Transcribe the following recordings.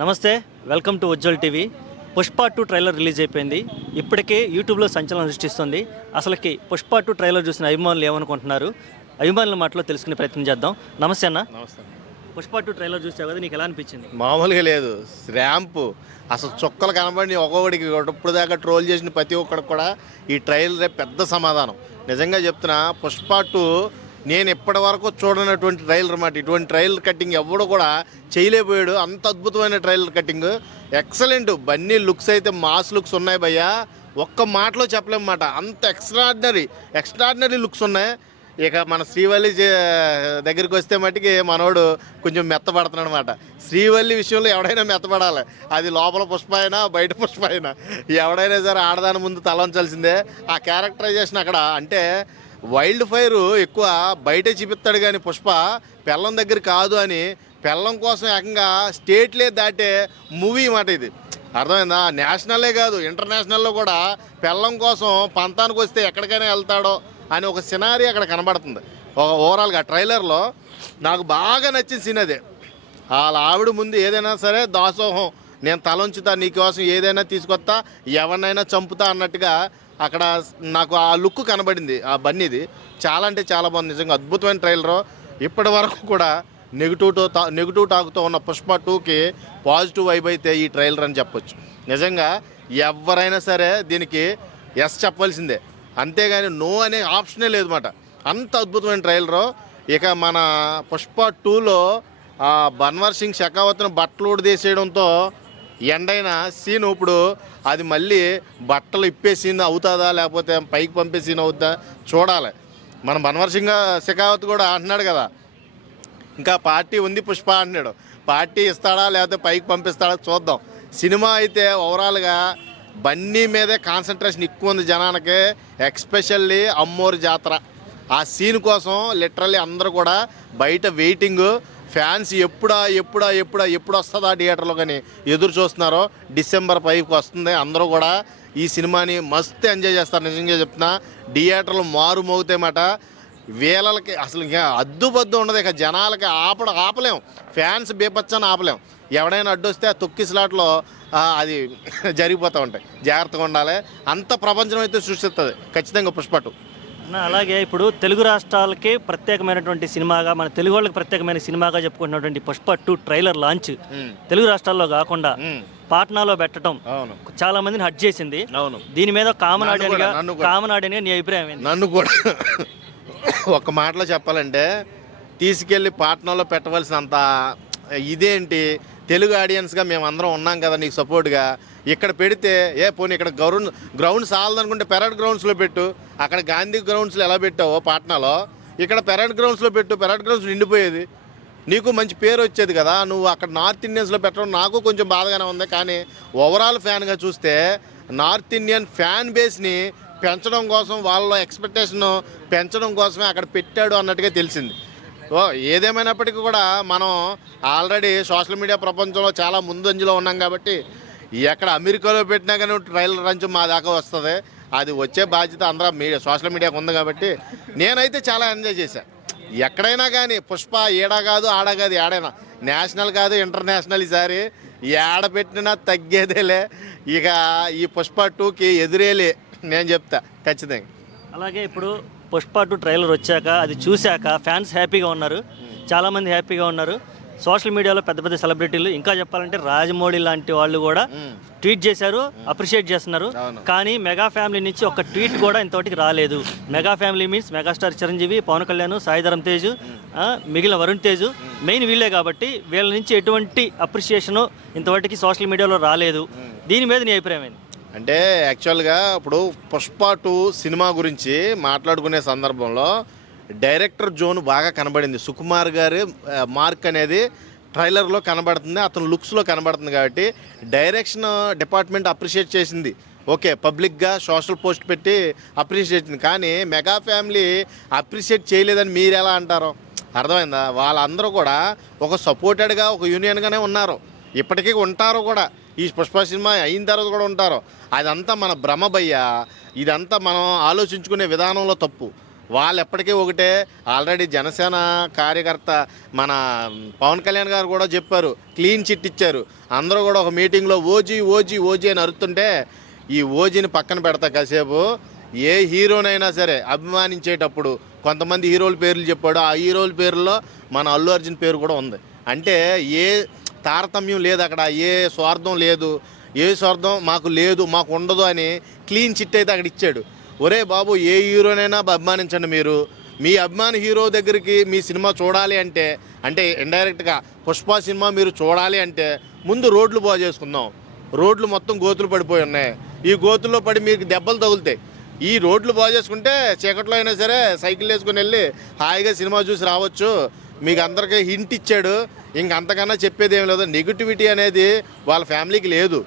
నమస్తే, welcome to Ujjwal TV. Pushpa 2 trailer release అయిపోయింది. ఇప్పటికే యూట్యూబ్లో సంచలనం సృష్టిస్తుంది. అసలుకి పుష్ప 2 ట్రైలర్ చూసిన అభిమానులు ఏమనుకుంటున్నారు, అభిమానుల మాటలో తెలుసుకునే ప్రయత్నం చేద్దాం. నమస్తే అన్న. నమస్తే. పుష్ప 2 ట్రైలర్ చూసావు కదా, నీకు ఎలా అనిపించింది? మామూలుగా లేదు. ర్యాంపు అసలు చుక్కలు కనబడి ఒక్కొక్కడికి ఇప్పుడు దాకా ట్రోల్ చేసిన ప్రతి ఒక్కడికి కూడా ఈ ట్రైలరే పెద్ద సమాధానం. నిజంగా చెప్తున్నా, పుష్ప 2 నేను ఇప్పటి వరకు చూడనటువంటి ట్రైలర్ అన్నమాట. ఇటువంటి ట్రైలర్ కట్టింగ్ ఎవడు కూడా చేయలేకపోయాడు. అంత అద్భుతమైన trailer cutting, excellent. Bunny looks అయితే మాస్ లుక్స్ ఉన్నాయి భయ్యా, ఒక్క మాటలో చెప్పలేమన్నమాట. అంత ఎక్స్ట్రాడినరీ లుక్స్ ఉన్నాయి. ఇక మన శ్రీవల్లి దగ్గరికి వస్తే మట్టుకి మనోడు కొంచెం మెత్తపడుతున్నాడు అనమాట. శ్రీవల్లి విషయంలో ఎవడైనా మెత్తపడాలి, అది లోపల పుష్ప అయినా బయట పుష్ప అయినా, ఎవడైనా సరే ఆడదాని ముందు తల ఉంచాల్సిందే. ఆ క్యారెక్టరైజేషన్ అక్కడ అంటే వైల్డ్ ఫైర్ ఎక్కువ బయటే చూపిస్తాడు, కానీ పుష్ప పెళ్ళం దగ్గర కాదు అని పెళ్ళం కోసం ఏకంగా స్టేట్లే దాటే మూవీ మాట ఇది. అర్థమైందా? నేషనలే కాదు, ఇంటర్నేషనల్లో కూడా పెళ్ళం కోసం పంతానికి వస్తే ఎక్కడికైనా వెళ్తాడో అని ఒక సినారీ అక్కడ కనబడుతుంది. ఒక ఓవరాల్గా ట్రైలర్లో నాకు బాగా నచ్చిన సీన్ అదే. వాళ్ళ ఆవిడ ముందు ఏదైనా సరే దాసోహం, నేను తలంచుతా, నీకోసం ఏదైనా తీసుకొస్తా, ఎవరినైనా చంపుతా అన్నట్టుగా అక్కడ నాకు ఆ లుక్ కనబడింది. ఆ బన్నీది చాలా అంటే చాలా బాగుంది. నిజంగా అద్భుతమైన ట్రైలరు. ఇప్పటి వరకు కూడా నెగిటివ్ టాక్తో ఉన్న పుష్ప 2కి పాజిటివ్ వైబ్ అయితే ఈ ట్రైలర్ అని చెప్పొచ్చు. నిజంగా ఎవరైనా సరే దీనికి ఎస్ చెప్పాల్సిందే, అంతేగాని నో అనే ఆప్షనే లేదన్నమాట. అంత అద్భుతమైన ట్రైలరు. ఇక మన పుష్ప 2లో బన్వర్ సింగ్ షెకావత్ను బట్టలు ఊడదీసేయడంతో ఎండైన సీన్ ఇప్పుడు అది మళ్ళీ బట్టలు ఇప్పే సీన్ అవుతుందా లేకపోతే పైకి పంపే సీన్ అవుతుందా చూడాలి. మన బన్వర్ సింగ్ షెకావత్ కూడా అంటున్నాడు కదా, ఇంకా పార్టీ ఉంది పుష్ప అంటున్నాడు. పార్టీ ఇస్తాడా లేకపోతే పైకి పంపిస్తాడా చూద్దాం. సినిమా అయితే ఓవరాల్గా బన్నీ మీదే కాన్సన్ట్రేషన్ ఎక్కువ ఉంది జనానికి, ఎక్స్పెషల్లీ అమ్మోరు జాతర ఆ సీన్ కోసం లిటరల్లీ అందరూ కూడా బయట వెయిటింగ్. ఫ్యాన్స్ ఎప్పుడు వస్తుందా థియేటర్లో కానీ ఎదురు చూస్తున్నారో. December 5కి వస్తుంది. అందరూ కూడా ఈ సినిమాని మస్తు ఎంజాయ్ చేస్తారు. నిజంగా చెప్తున్నా, థియేటర్లు మారు మోగుతాయన్నమాట. వేలలకి అసలు ఇంకా అద్దుబద్దు ఉండదు. ఇక జనాలకి ఆపలేం, ఫ్యాన్స్ బేపచ్చని ఆపలేం. ఎవడైనా అడ్డొస్తే ఆ తొక్కిసలాట్లో అది జరిగిపోతూ ఉంటాయి. జాగ్రత్తగా ఉండాలి. అంత ప్రపంచం అయితే సృష్టిస్తుంది ఖచ్చితంగా పుష్ప 2. అలాగే ఇప్పుడు తెలుగు రాష్ట్రాలకి ప్రత్యేకమైనటువంటి సినిమాగా, మన తెలుగు వాళ్ళకి ప్రత్యేకమైన సినిమాగా చెప్పుకుంటున్నటువంటి పుష్ప 2 ట్రైలర్ లాంచ్ తెలుగు రాష్ట్రాల్లో కాకుండా పాట్నాలో పెట్టడం చాలా మందిని హట్ చేసింది. దీని మీద కామన్ ఆడియన్గా నీ అభిప్రాయం ఏంటి? నన్ను కూడా ఒక మాటలో చెప్పాలంటే, తీసుకెళ్ళి పాట్నాలో పెట్టవలసినంత ఇదేంటి, తెలుగు ఆడియన్స్గా మేమందరం ఉన్నాం కదా నీకు సపోర్ట్గా, ఇక్కడ పెడితే పోనీ ఇక్కడ గ్రౌండ్ సాలదనుకుంటే పెరడ్ గ్రౌండ్స్లో పెట్టు. అక్కడ గాంధీ గ్రౌండ్స్లో ఎలా పెట్టావో పాట్నాలో, ఇక్కడ పెరడ్ గ్రౌండ్స్లో పెట్టు. పెరడ్ గ్రౌండ్స్ నిండిపోయేది, నీకు మంచి పేరు వచ్చేది కదా. నువ్వు అక్కడ నార్త్ ఇండియన్స్లో పెట్టడం నాకు కొంచెం బాధగానే ఉంది. కానీ ఓవరాల్ ఫ్యాన్గా చూస్తే నార్త్ ఇండియన్ ఫ్యాన్ బేస్ని పెంచడం కోసం, వాళ్ళ ఎక్స్పెక్టేషన్ పెంచడం కోసమే అక్కడ పెట్టాడు అన్నట్టుగా తెలిసింది. ఏదేమైనప్పటికీ కూడా మనం ఆల్రెడీ సోషల్ మీడియా ప్రపంచంలో చాలా ముందంజలో ఉన్నాం కాబట్టి, ఎక్కడ అమెరికాలో పెట్టినా కానీ ట్రైలర్ రంచు మా దాకా వస్తుంది. అది వచ్చే బాధ్యత అందరూ సోషల్ మీడియాకు ఉంది కాబట్టి నేనైతే చాలా ఎంజాయ్ చేశాను. ఎక్కడైనా కానీ పుష్ప ఏడా కాదు ఆడా కాదు, ఏడైనా నేషనల్ కాదు ఇంటర్నేషనల్, ఈసారి ఏడ పెట్టినా తగ్గేదేలే. ఇక ఈ పుష్ప 2కి ఎదురేలే నేను చెప్తా ఖచ్చితంగా. అలాగే ఇప్పుడు పుష్ప 2 ట్రైలర్ వచ్చాక, అది చూశాక ఫ్యాన్స్ హ్యాపీగా ఉన్నారు, చాలామంది హ్యాపీగా ఉన్నారు. సోషల్ మీడియాలో పెద్ద పెద్ద సెలబ్రిటీలు, ఇంకా చెప్పాలంటే రాజమౌళి లాంటి వాళ్ళు కూడా ట్వీట్ చేశారు, అప్రిషియేట్ చేస్తున్నారు. కానీ మెగా ఫ్యామిలీ నుంచి ఒక ట్వీట్ కూడా ఇంతవరకు రాలేదు. Mega family means megastar Chiranjeevi, Pawan Kalyan, Sai Dharam Tej, మిగిలిన వరుణ్ తేజ్, మెయిన్ వీళ్ళే కాబట్టి వీళ్ళ నుంచి ఎటువంటి అప్రిషియేషను ఇంతవరకు సోషల్ మీడియాలో రాలేదు. దీని మీద నీ అభిప్రాయం ఏంటి? అంటే యాక్చువల్గా ఇప్పుడు పుష్ప 2 సినిమా గురించి మాట్లాడుకునే సందర్భంలో డైరెక్టర్ జోన్ బాగా కనబడింది. సుకుమార్ గారి మార్క్ అనేది ట్రైలర్లో కనబడుతుంది, అతను లుక్స్లో కనబడుతుంది. కాబట్టి డైరెక్షన్ డిపార్ట్మెంట్ అప్రిషియేట్ చేసింది. ఓకే, పబ్లిక్గా సోషల్ పోస్ట్ పెట్టి అప్రిషియేట్ చేసింది. కానీ మెగా ఫ్యామిలీ అప్రిషియేట్ చేయలేదని మీరు ఎలా అంటారో అర్థమైందా? వాళ్ళందరూ కూడా ఒక సపోర్టెడ్గా, ఒక యూనియన్గానే ఉన్నారు, ఇప్పటికీ ఉంటారు కూడా. ఈ పుష్ప సినిమా అయిన తర్వాత కూడా ఉంటారు. అదంతా మన భ్రమ భయ్య. ఇదంతా మనం ఆలోచించుకునే విధానంలో తప్పు. వాళ్ళు ఎప్పటికీ ఒకటే. ఆల్రెడీ జనసేన కార్యకర్త మన పవన్ కళ్యాణ్ గారు కూడా చెప్పారు, క్లీన్ చిట్ ఇచ్చారు. అందరూ కూడా ఒక మీటింగ్లో ఓజీ ఓజీ ఓజీ అని అరుతుంటే ఈ ఓజీని పక్కన పెడతా కాసేపు. ఏ హీరోనైనా సరే అభిమానించేటప్పుడు కొంతమంది హీరోల పేర్లు చెప్పాడు, ఆ హీరోల పేర్లలో మన అల్లు అర్జున్ పేరు కూడా ఉంది. అంటే ఏ తారతమ్యం లేదు అక్కడ, ఏ స్వార్థం లేదు, ఏ స్వార్థం మాకు లేదు, మాకు ఉండదు అని క్లీన్ చిట్ అయితే అక్కడ ఇచ్చాడు. ఒరే బాబు, ఏ హీరోనైనా అభిమానించండి. మీరు మీ అభిమాన హీరో దగ్గరికి మీ సినిమా చూడాలి అంటే ఇండైరెక్ట్గా పుష్ప సినిమా మీరు చూడాలి అంటే ముందు రోడ్లు బాగు చేసుకుందాం. రోడ్లు మొత్తం గోతులు పడిపోయి ఉన్నాయి. ఈ గోతుల్లో పడి మీకు దెబ్బలు తగులుతాయి. ఈ రోడ్లు బాగు చేసుకుంటే చీకట్లో అయినా సరే సైకిల్ వేసుకుని వెళ్ళి హాయిగా సినిమా చూసి రావచ్చు. మీకు అందరికీ హింట్ ఇచ్చాడు, ఇంకంతకన్నా చెప్పేది ఏం లేదు. నెగిటివిటీ అనేది వాళ్ళ ఫ్యామిలీకి లేదు.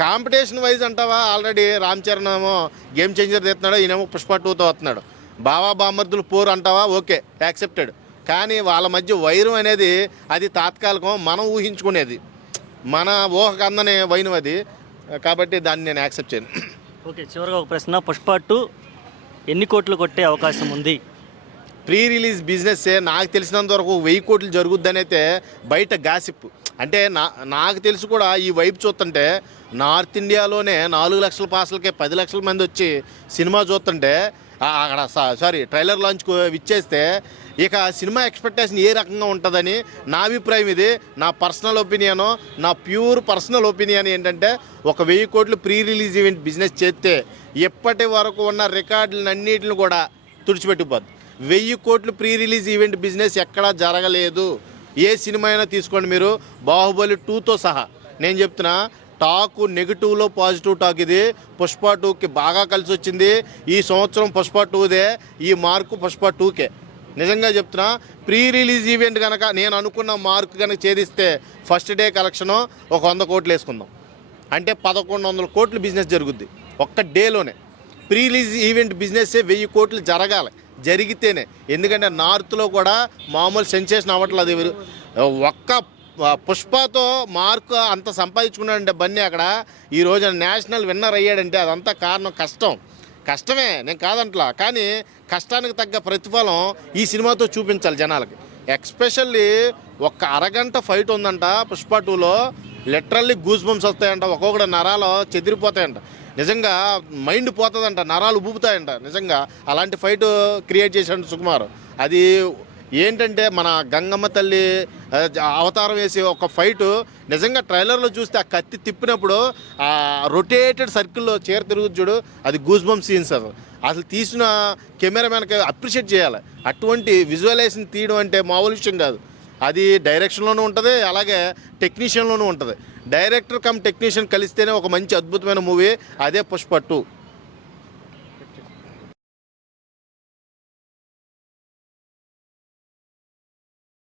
కాంపిటీషన్ వైజ్ అంటావా, ఆల్రెడీ రామ్ చరణ్ ఏమో గేమ్ చేంజర్ తీస్తున్నాడు, ఈయనేమో పుష్ప 2తో వస్తున్నాడు. బావా బామర్దులు పోరు అంటావా, ఓకే యాక్సెప్టెడ్. కానీ వాళ్ళ మధ్య వైరం అనేది అది తాత్కాలికం, మనం ఊహించుకునేది, మన ఊహకు అందని వైనం అది. కాబట్టి దాన్ని నేను యాక్సెప్ట్ చేయను. ఓకే, చివరిగా ఒక ప్రశ్న, పుష్ప 2 ఎన్ని కోట్లు కొట్టే అవకాశం ఉంది? ప్రీ రిలీజ్ బిజినెస్ నాకు తెలిసినంత వరకు 1000 కోట్లు జరుగుద్దని అయితే బయట గాసిప్. అంటే నాకు తెలిసి కూడా ఈ వైపు చూస్తుంటే నార్త్ ఇండియాలోనే 4 లక్షల పాసలకే 10 లక్షల మంది వచ్చి సినిమా చూస్తుంటే అక్కడ ట్రైలర్ లాంచ్కు ఇచ్చేస్తే ఇక సినిమా ఎక్స్పెక్టేషన్ ఏ రకంగా ఉంటుందని నా అభిప్రాయం. ఇది నా పర్సనల్ ఒపీనియను, నా ప్యూర్ పర్సనల్ ఒపీనియన్ ఏంటంటే, ఒక 1000 కోట్లు ప్రీ రిలీజ్ ఈవెంట్ బిజినెస్ చేస్తే ఇప్పటి వరకు ఉన్న రికార్డులన్నింటిని కూడా తుడిచిపెట్టిపోద్ది. 1000 కోట్లు ప్రీ రిలీజ్ ఈవెంట్ బిజినెస్ ఎక్కడా జరగలేదు. ఏ సినిమా అయినా తీసుకోండి మీరు, బాహుబలి 2తో సహా. నేను చెప్తున్నా, టాకు నెగిటివ్లో పాజిటివ్ టాక్. ఇది పుష్ప 2కి బాగా కలిసి వచ్చింది. ఈ సంవత్సరం పుష్ప 2దే, ఈ మార్కు పుష్ప 2కే. నిజంగా చెప్తున్నా, ప్రీ రిలీజ్ ఈవెంట్ కనుక నేను అనుకున్న మార్కు కనుక ఛేదిస్తే ఫస్ట్ డే కలెక్షను ఒక 100 కోట్లు వేసుకుందాం. అంటే 1100 కోట్లు బిజినెస్ జరుగుద్ది ఒక్క డేలోనే. ప్రీ రిలీజ్ ఈవెంట్ బిజినెస్సే 1000 కోట్లు జరగాలి, జరిగితేనే. ఎందుకంటే నార్త్లో కూడా మామూలు సెన్సేషన్ అవ్వట్లేదు. ఒక్క పుష్పతో మార్కు అంత సంపాదించుకున్నాడంటే బన్నీ అక్కడ ఈ రోజున నేషనల్ విన్నర్ అయ్యాడంటే అదంతా కారణం కష్టమే, నేను కాదంట్లా. కానీ కష్టానికి తగ్గ ప్రతిఫలం ఈ సినిమాతో చూపించాలి జనాలకి. ఎక్స్పెషల్లీ ఒక్క అరగంట ఫైట్ ఉందంట పుష్ప 2లో, లిటరల్లీ గూస్ బంప్స్ వస్తాయంట, ఒక్కొక్కటి నరాలు చెదిరిపోతాయంట. నిజంగా మైండ్ పోతుందంట, నరాలు ఉబ్బుతాయంట. నిజంగా అలాంటి ఫైట్ క్రియేట్ చేశాడు సుకుమార్. అది ఏంటంటే మన గంగమ్మ తల్లి అవతారం వేసి ఒక ఫైటు నిజంగా ట్రైలర్లో చూస్తే ఆ కత్తి తిప్పినప్పుడు ఆ రొటేటెడ్ సర్కిల్లో చీర తిరుగుతు చూడు, అది గూస్ బంప్ సీన్స్. అసలు తీసిన కెమెరామెన్కి అప్రిషియేట్ చేయాలి. అటువంటి విజువలైజేషన్ తీయడం అంటే మామూలు విషయం కాదు. అది డైరెక్షన్లోనూ ఉంటుంది, అలాగే టెక్నీషియన్లోనూ ఉంటుంది. డైరెక్టర్ కమ్ టెక్నీషియన్ కలిస్తేనే ఒక మంచి అద్భుతమైన మూవీ. అదే పుష్ప 2.